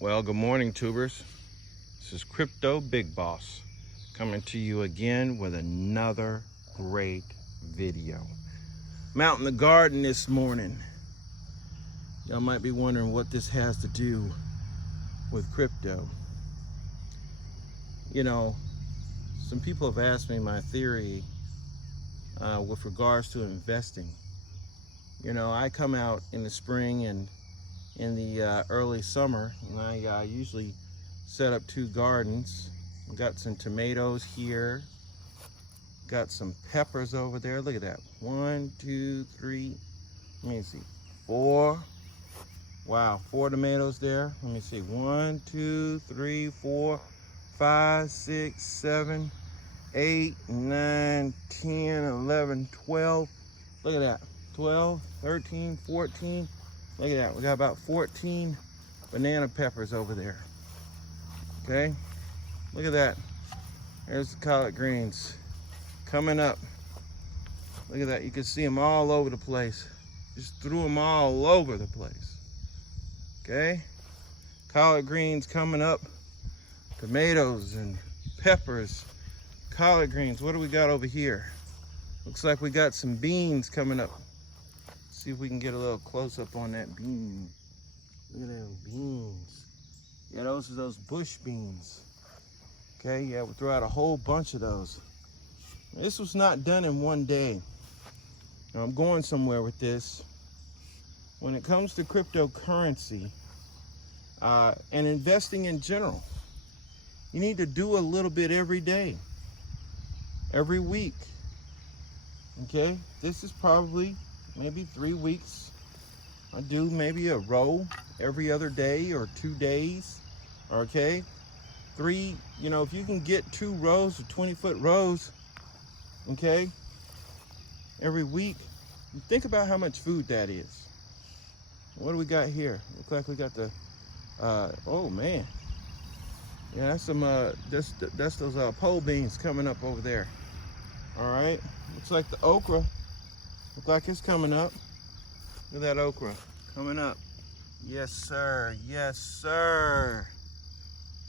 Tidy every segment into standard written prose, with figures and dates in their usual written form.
Well, good morning, tubers. This is Crypto Big Boss coming to you again with another great video. I'm out in the garden this morning. Y'all might be wondering what this has to do with crypto. You know, some people have asked me my theory with regards to investing. You know, I come out in the spring and in the early summer, and I usually set up 2 gardens. I've got some tomatoes here, got some peppers over there. Look at that. 1, 2, 3, let me see, 4. Wow, 4 tomatoes there. Let me see, 1, 2, 3, 4, 5, 6, 7, 8, 9, 10, 11, 12. Look at that. 12, 13, 14. Look at that. We got about 14 banana peppers over there. Okay? Look at that. There's the collard greens coming up. Look at that. You can see them all over the place. Just threw them all over the place. Okay? Collard greens coming up. Tomatoes and peppers. Collard greens. What do we got over here? Looks like we got some beans coming up. See if we can get a little close up on that bean. Look at them beans. Yeah, those are those bush beans. Okay, yeah, we'll throw out a whole bunch of those. This was not done in one day. Now, I'm going somewhere with this. When it comes to cryptocurrency and investing in general, you need to do a little bit every day, every week. Okay, this is probably maybe 3 weeks. I do maybe a row every other day or 2 days. Okay, 3, you know, if you can get 2 rows of 20-foot rows, okay, every week, think about how much food that is. What do we got here? Looks like we got the oh man, yeah, that's some that's those pole beans coming up over there. All right, looks like the okra. Look like it's coming up. Look at that okra coming up. Yes, sir. Yes, sir.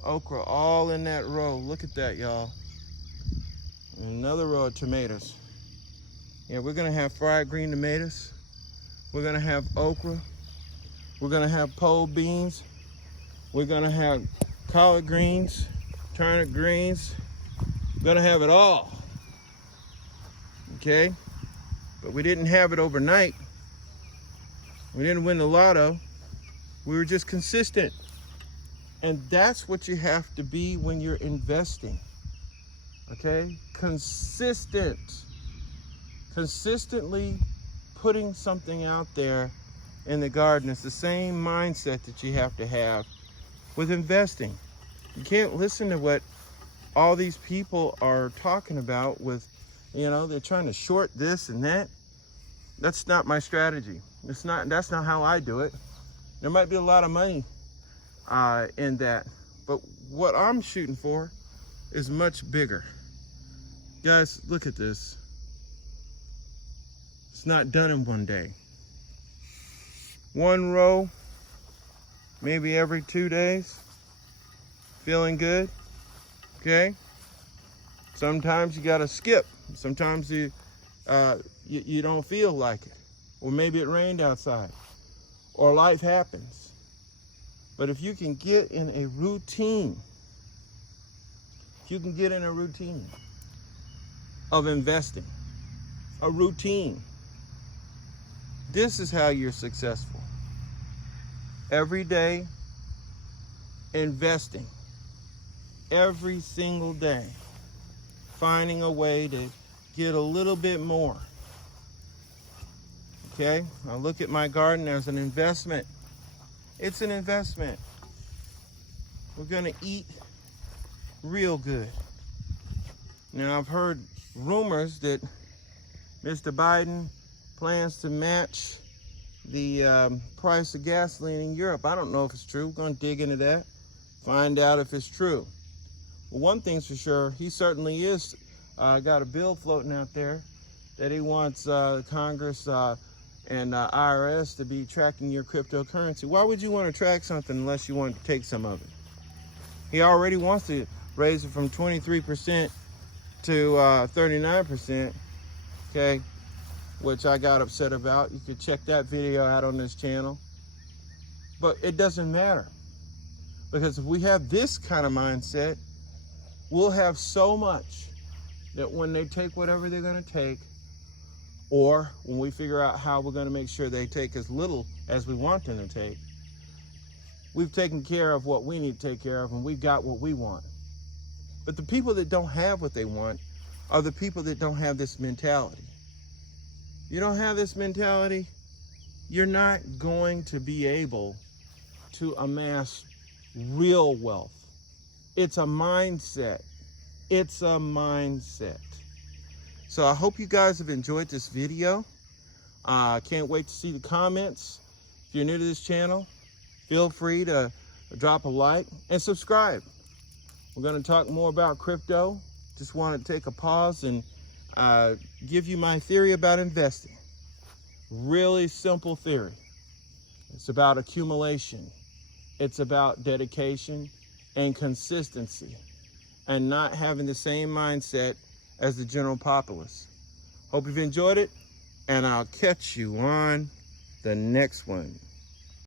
Okra all in that row. Look at that, y'all. Another row of tomatoes. Yeah, we're going to have fried green tomatoes. We're going to have okra. We're going to have pole beans. We're going to have collard greens, turnip greens. We're going to have it all. Okay? But we didn't have it overnight. We didn't win the lotto. We were just consistent. And that's what you have to be when you're investing. Okay? Consistent. Consistently putting something out there in the garden. It's the same mindset that you have to have with investing. You can't listen to what all these people are talking about with, you know, they're trying to short this and that. That's not my strategy. That's not how I do it. There might be a lot of money in that, but what I'm shooting for is much bigger. Guys, look at this. It's not done in one day. 1 row, maybe every 2 days. Feeling good? Okay. Sometimes you gotta skip. Sometimes you don't feel like it, or maybe it rained outside, or life happens. But if you can get in a routine, of investing, a routine, this is how you're successful. Every day, investing. Every single day, finding a way to get a little bit more. Okay, I look at my garden as an investment. It's an investment. We're gonna eat real good. Now, I've heard rumors that Mr. Biden plans to match the price of gasoline in Europe. I don't know if it's true. We're gonna dig into that, find out if it's true. Well, one thing's for sure, he certainly is got a bill floating out there that he wants Congress and IRS to be tracking your cryptocurrency. Why would you want to track something unless you want to take some of it? He already wants to raise it from 23% to 39%, okay, which I got upset about. You could check that video out on this channel. But it doesn't matter, because if we have this kind of mindset, we'll have so much that when they take whatever they're going to take, or when we figure out how we're going to make sure they take as little as we want them to take, we've taken care of what we need to take care of, and we've got what we want. But the people that don't have what they want are the people that don't have this mentality. You don't have this mentality, you're not going to be able to amass real wealth. It's a mindset. It's a mindset. So I hope you guys have enjoyed this video. I can't wait to see the comments. If you're new to this channel, feel free to drop a like and subscribe. We're going to talk more about crypto. Just want to take a pause and give you my theory about investing. Really simple theory. It's about accumulation. It's about dedication and consistency, and not having the same mindset as the general populace. Hope you've enjoyed it, and I'll catch you on the next one.